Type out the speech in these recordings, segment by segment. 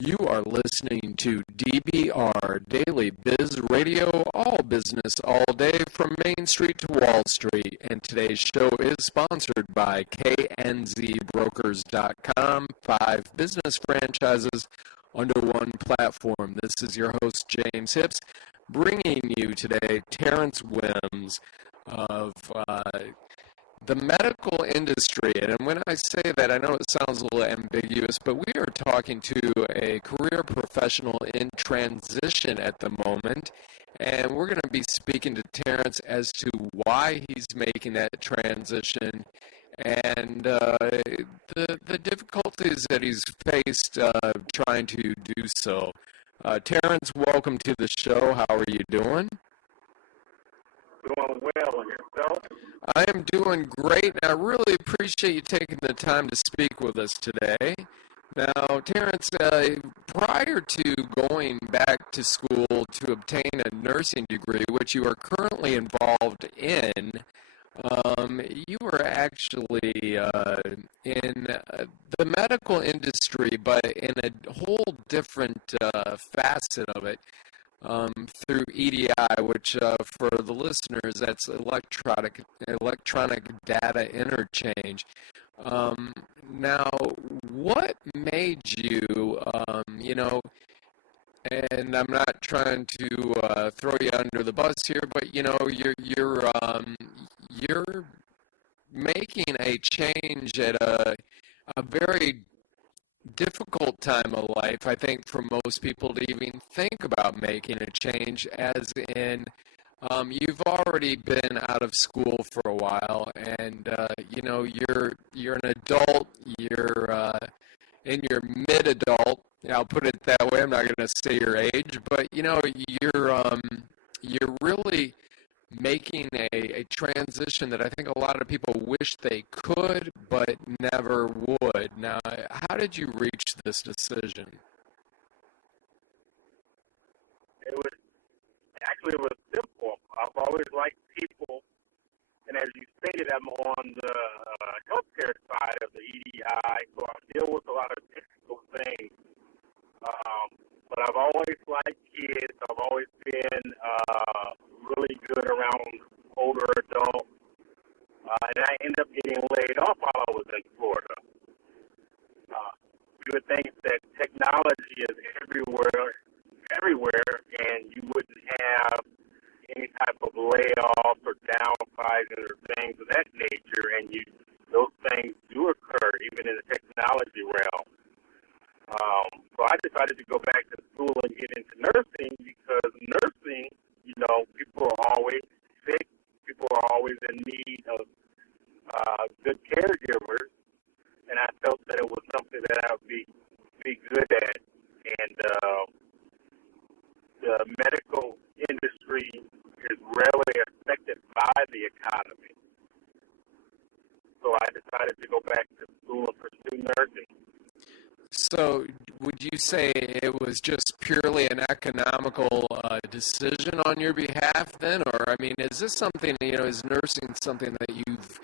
You are listening to DBR Daily Biz Radio, all business all day from Main Street to Wall Street. And today's show is sponsored by knzbrokers.com, 5 business franchises under one platform. This is your host, James Hips, bringing you today Terrence Wimms of the medical industry. And when I say that, I know it sounds a little ambiguous, but we are talking to a career professional in transition at the moment. And we're going to be speaking to Terrence as to why he's making that transition and the difficulties that he's faced trying to do so. Terrence, welcome to the show. How are you doing? Doing well, and yourself? I am doing great, and I really appreciate you taking the time to speak with us today. Now, Terrence, prior to going back to school to obtain a nursing degree, which you are currently involved in, you were actually in the medical industry, but in a whole different facet of it. Through EDI, which for the listeners, that's electronic data interchange. Now, what made you, and I'm not trying to throw you under the bus here, but you're making a change at a very difficult time of life, I think, for most people to even think about making a change, as in you've already been out of school for a while, and you're an adult, you're in your mid-adult. I'll put it that way. I'm not going to say your age, but you're really making a transition that I think a lot of people wish they could but never would. Now, how did you reach this decision? It was simple. I've always liked people, and as you stated, I'm on the healthcare side of the EDI, so I deal with a lot of technical things. But I've always liked kids. I've always been really good around older adults. And I ended up getting laid off while I was in Florida. You would think that technology is everywhere, and you wouldn't have any type of layoffs or downsizing or things of that nature, and those things do occur even in the technology realm. So I decided to go back to school and get into nursing because nursing, people are always sick. People are always in need of good caregivers, and I felt that it was something that I would be good at. And the medical industry is rarely affected by the economy. So I decided to go back to school and pursue nursing. So would you say it was just purely an economical decision on your behalf then? Or, I mean, is this something, is nursing something that you've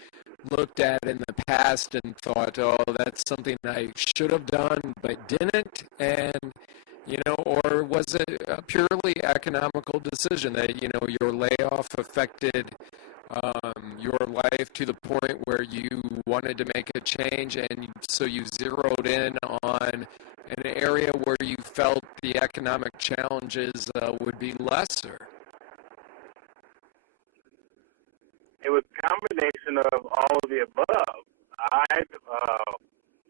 looked at in the past and thought, oh, that's something I should have done but didn't? And, or was it a purely economical decision that, your layoff affected your life to the point where you wanted to make a change, and so you zeroed in on an area where you felt the economic challenges would be lesser? It was a combination of all of the above. I've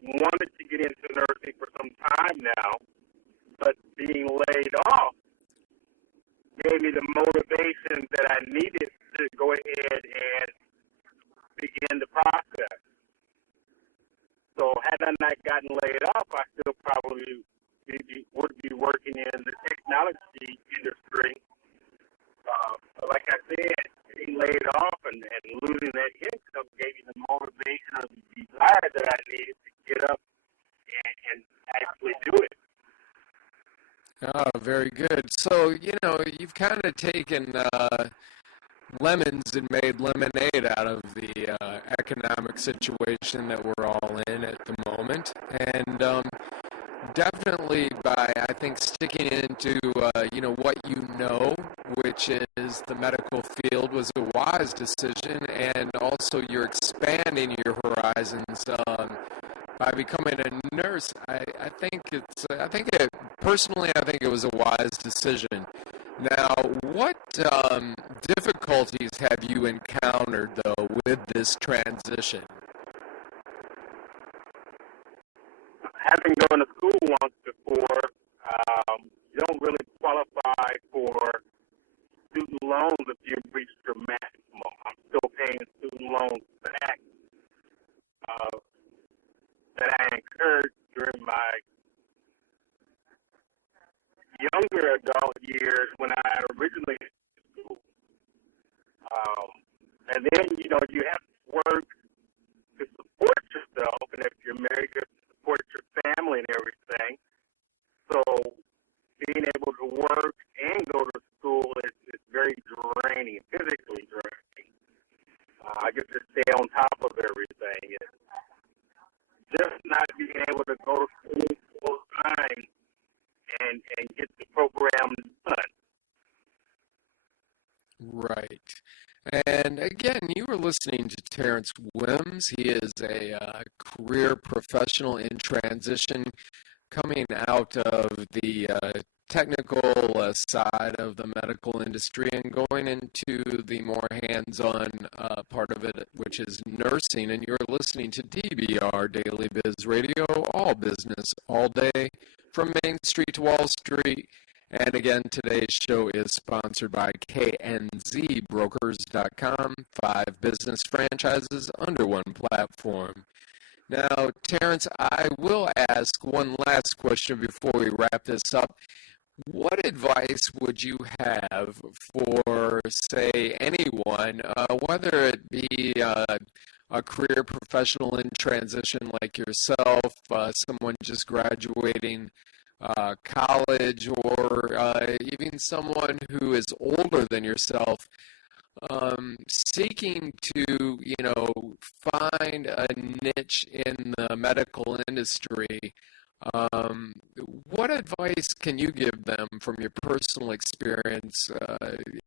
wanted to get into nursing for some time now, but being laid off gave me the motivation that I needed to go ahead and begin the process. So had I not gotten laid off, I still probably would be working in the technology industry. But like I said, being laid off and losing that income gave me the motivation or the desire that I needed to get up and actually do it. Oh, very good. So, you've kind of taken lemons and made lemonade out of the economic situation that we're all in at the moment. And definitely by, I think, sticking into, what you know, which is the medical field, was a wise decision, and also you're expanding your horizons by becoming a nurse. Personally, I think it was a wise decision. Now, what difficulties have you encountered, though, with this transition? Having gone to school once before, you don't really qualify for student loans if you've reached your maximum. I'm still paying student loans back that I incurred during my younger adult years when I originally went to school. And then, you have to work to support yourself, and if you're married, you have to support your family and everything. So being able to work and go to school is very draining, physically draining. I get to stay on top of everything. And just not being able to go to school full time and get the program done. Right. And again, you were listening to Terrence Wimms. He is a career professional in transition, coming out of the technical side of the medical industry and going into the more hands-on part of it, which is nursing. And you're listening to DBR Daily Biz Radio, all business, all day, from Main Street to Wall Street. And again, today's show is sponsored by knzbrokers.com, 5 business franchises under one platform. Now, Terrence, I will ask one last question before we wrap this up. What advice would you have for, say, anyone, whether it be a career professional in transition like yourself, someone just graduating college, or even someone who is older than yourself, seeking to, find a niche in the medical industry? What advice can you give them from your personal experience,